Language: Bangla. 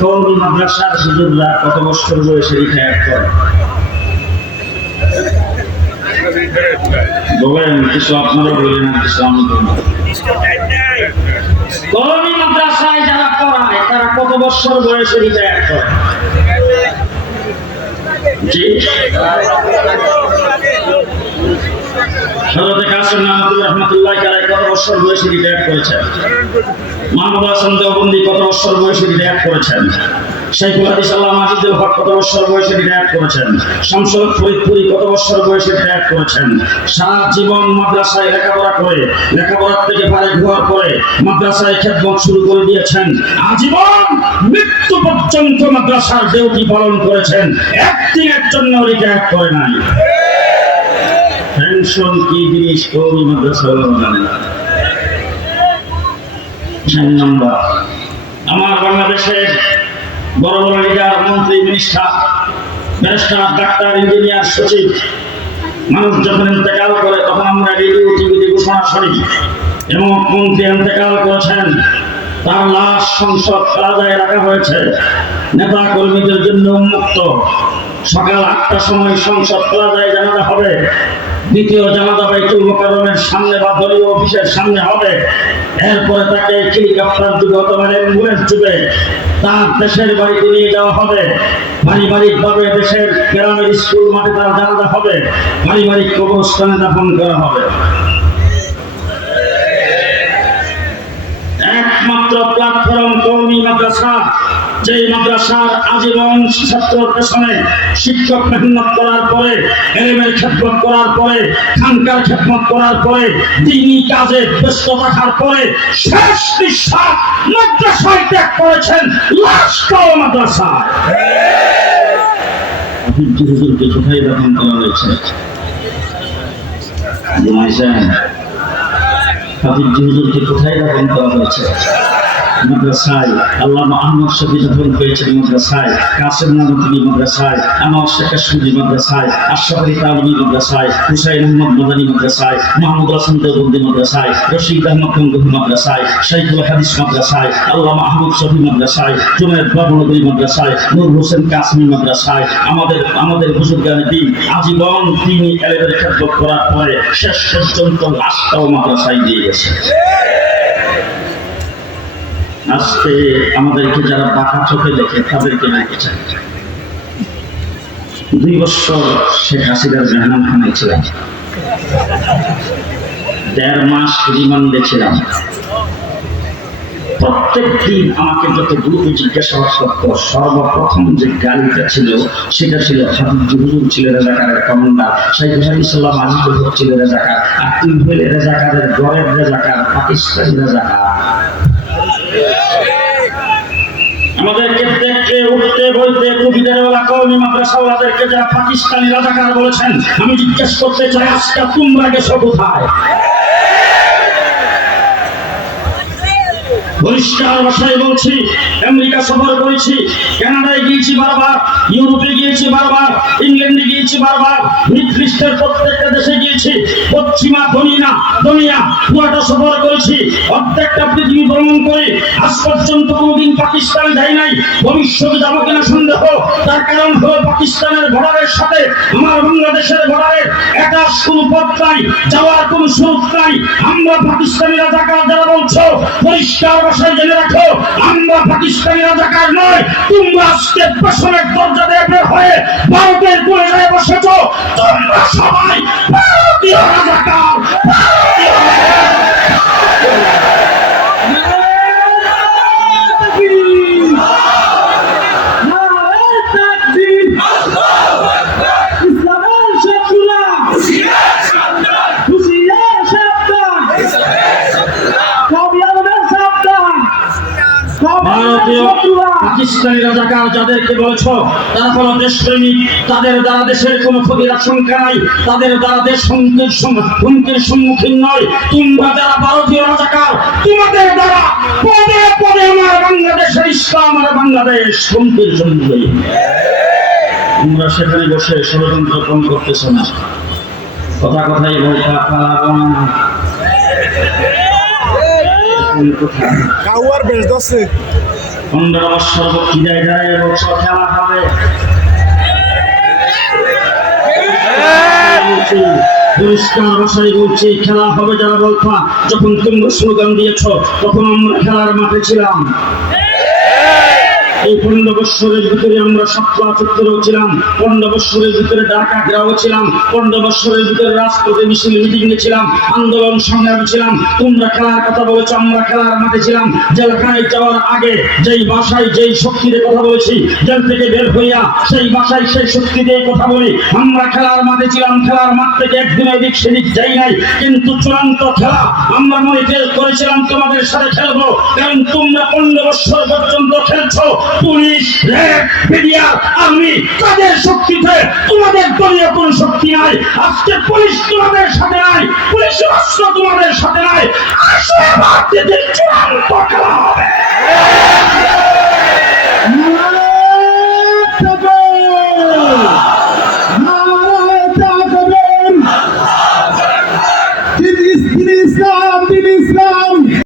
কৌমি মাদ্রাসার হুজুররা কত বছর বয়সে রিটায়ার করে? বলেন, কিছু আপনারা বলেন, আর কিছু মাদ্রাসায় যারা পড়ায়, তারা কত বছর বয়সে রিটায়ার করে? হজরত কাসিম নামতুল রহমতুল্লাহ আলাই কত বছর বয়সে রিটায়ার করেছেন? মাহমুদ হাসান দেওবন্দি কত বছর বয়সে রিটায়ার করেছেন? শাইখুল হাদিস আল্লাহ মাজিদুল হক কত বছর বয়সে রিটায়ার করেছেন? শামসুল ফরিদপুরি কত বছর বয়সে রিটায়ার করেছেন? সারা জীবন মাদ্রাসায় লেখাপড়া করে লেখাপড়া থেকে পারে ঘুয়ার পরে মাদ্রাসায় খেদমত শুরু করে দিয়েছেন। আজীবন মৃত্যু পর্যন্ত মাদ্রাসার ডিউটি পালন করেছেন। একদিনের জন্য রিটায়ার করে নাই। পেনশন কি জিনিস কৌমি মাদ্রাসা জানে না নম্বর। আমার বাংলাদেশের বড় বড় লিডার মন্ত্রী মিনিস্টার ব্যারিস্টার ডাক্তার ইঞ্জিনিয়ার সচিব, মানুষ যখন ইন্তেকাল করে, তখন আমরা রেডিও টিভিতে ঘোষণা শুনি এবং মন্ত্রী ইন্তেকাল করেছেন। তার লাশ সংসদ প্লাজায় রাখা হয়েছে। নেতা কর্মীদের জন্য উন্মুক্ত। সকাল আটটার সময় সংসদ প্লাজায় জানাজা হবে। দ্বিতীয় জানাজা বাইতুল মোকারমের সামনে বা দলীয় অফিসের সামনে হবে। এরপরে তাকে হেলিকপ্টার যুগে অথবা অ্যাম্বুলেন্স যুগে তার দেশের বাড়িতে নিয়ে যাওয়া হবে। পারিবারিক ভাবে দেশের গ্রামের স্কুল মাঠে তার জানাজা হবে। পারিবারিক কবরস্থানে দাফন করা হবে। একমাত্র প্ল্যাটফর্ম কর্মী মাদ্রাসা যে মাদ্রাসার আজীবন ছাত্রর পেছনে শিক্ষক মেহনত করার পরে এলেমের খেদমত করার পরে, খানকার খেদমত করার পরে, দিনই কাজে ব্যস্ত থাকার পরে, শেষ নিঃশ্বাস মাদ্রাসায় ত্যাগ করেছেন মাদ্রাসায়। হুজুর হুজুরকে কোথায় দাফন করা হয়েছে? কোথায় দাফন করা হয়েছে? মাদ্রাসায়, আল্লাহ আহমদ শফি দাফন হয়েছেন মাদ্রাসায়, কাসেম নামতুলি মাদ্রাসায় আমার শেখ কাশ্মীরি মাদ্রাসায় আশরাফ আলী মাদ্রাসায়, হুসাইন আহমদ মাদানী মাদ্রাসায়, মাহমুদ হাসান দেওবন্দি মাদ্রাসায়, রশিদ আহমদ গঙ্গুহি মাদ্রাসায়, শাইখুল হাদিস মাদ্রাসায়, আল্লাহ আহমদ শফি মাদ্রাসায় জুমেদ বাবুনগরী মাদ্রাসায়, নূর হোসেন কাশ্মীর মাদ্রাসায়, আমাদের আমাদের বুজুর্গানে দিন, আজীবন তিনি এলেবের খেদমত করার পরে শেষ পর্যন্ত লাশটাও মাদ্রাসায় দিয়ে গেছে। আজকে আমাদেরকে যারা বাঁকা চোখে দেখে, তাদেরকে রেখেছেন দুই বছর শেখ হাসিনার জাহান খানায় ছিলাম। দেড় মাস রিমান্ডে ছিলাম। প্রত্যেক দিন আমাকে যত দ্রুত জিজ্ঞাসাবাদ করতো সর্বপ্রথম যে গালিটা ছিল, সেটা ছিল হাবিব হুজুর ছিল রেজাকারের কমান্ডার শাইখ হাবিব সাল্লাম আজিজুল হক ছিল রেজাকার আর তুই হইলে রেজাকারের গড়ের রেজাকার, পাকিস্তানি রেজাকার আমাদেরকে দেখতে, উঠতে, বলতে কবিদের কবিতারওয়ালা কওমি মাদ্রাসাওয়ালাদেরকে যারা পাকিস্তানি রাজাকার বলেছেন, আমি জিজ্ঞেস করতে চাই, আজকে তোমরা গেছো কোথায়? পরিষ্কার ভাষায় বলছি, আমেরিকা সফর করেছি, কানাডায় গিয়েছি বারবার, ইউরোপে গিয়েছি বারবার, ইংল্যান্ডে গিয়েছি বারবার মিডলিস্টের প্রত্যেকটা দেশে গিয়েছি। পশ্চিমা দুনিয়া দুনিয়া পুরাটা সফর করেছি, অর্ধেকটা পৃথিবী ভ্রমণ করে, আজ পর্যন্ত কোনোদিন পাকিস্তান যাই নাই, ভবিষ্যতে যাব কিনা সন্দেহ। তার কারণ হলো পাকিস্তানের বর্ডারের সাথে আমার বাংলাদেশের বর্ডারের একাশ কোনো পথ নাই, যাওয়ার কোনো স্রোত নাই। আমরা পাকিস্তানিরা যারা বলছো, পরিষ্কার ভাষায় জেনে রাখো, আমরা পাকিস্তানি রাজাকার নয়, তোমরা আজকে পেছনের দরজা দিয়ে বের হয়ে ভারতের ভারতীয় পাকিস্তানি রাজাকার যাদেরকে বলেছ তারা হলো দেশপ্রেমিক তাদের দ্বারা দেশের কোনো ক্ষতির আশঙ্কা নাই তাদের দ্বারা দেশ হুমকির হুমকির সম্মুখীন নয়। তোমরা যারা ভারতীয় রাজাকার তোমাদের দ্বারা পদে পদে আমার বাংলাদেশের ইসলাম আর বাংলাদেশ হুমকির সম্মুখীন তোমরা সেখানে বসে ষড়যন্ত্র কম করতেছ না। কথা কথাই বলতা কোন কাউয়ার বেশ দশে সুন্দর বছর খেলা হবে। খেলা হবে যারা বলফা। যখন তুমি স্লোগান দিয়েছ, তখন আমরা খেলার মাঠে ছিলাম। এই পনেরো বৎসরের ভিতরে আমরা সাতলা চত্বরেও ছিলাম, পনেরো বৎসরের ভিতরে ঢাকা গ্রাও ছিলাম, পনেরো বৎসরের ভিতরে রাজপথে মিছিল মিটিং ছিলাম, আন্দোলন সংগ্রামে ছিলাম, তোমরা খেলার কথা বলেছ, আমরা খেলার মাঠে ছিলাম, জেলখানায় যাওয়ার আগে যেই ভাষায় যেই শক্তিতে কথা বলেছি, জেল থেকে বের হইয়া সেই ভাষায় সেই শক্তি দিয়ে কথা বলি, আমরা খেলার মাঠে ছিলাম, খেলার মাঠ থেকে একদিন এদিক সেদিক যাই নাই, কিন্তু চূড়ান্ত খেলা আমরা মনে করেছিলাম, তোমাদের সাথে খেলব, কারণ তোমরা পনেরো বছর পর্যন্ত খেলছো পুলিশ র্যাব মিডিয়া আর্মি তাদের শক্তিতে, তোমাদের দলীয় কোন শক্তি নাই। আজকে পুলিশ তোমাদের সাথে নাই, পুলিশ অস্ত্র তোমাদের সাথে নাই। আসো এবার দেশের চূড়ান্ত খেলা হবে।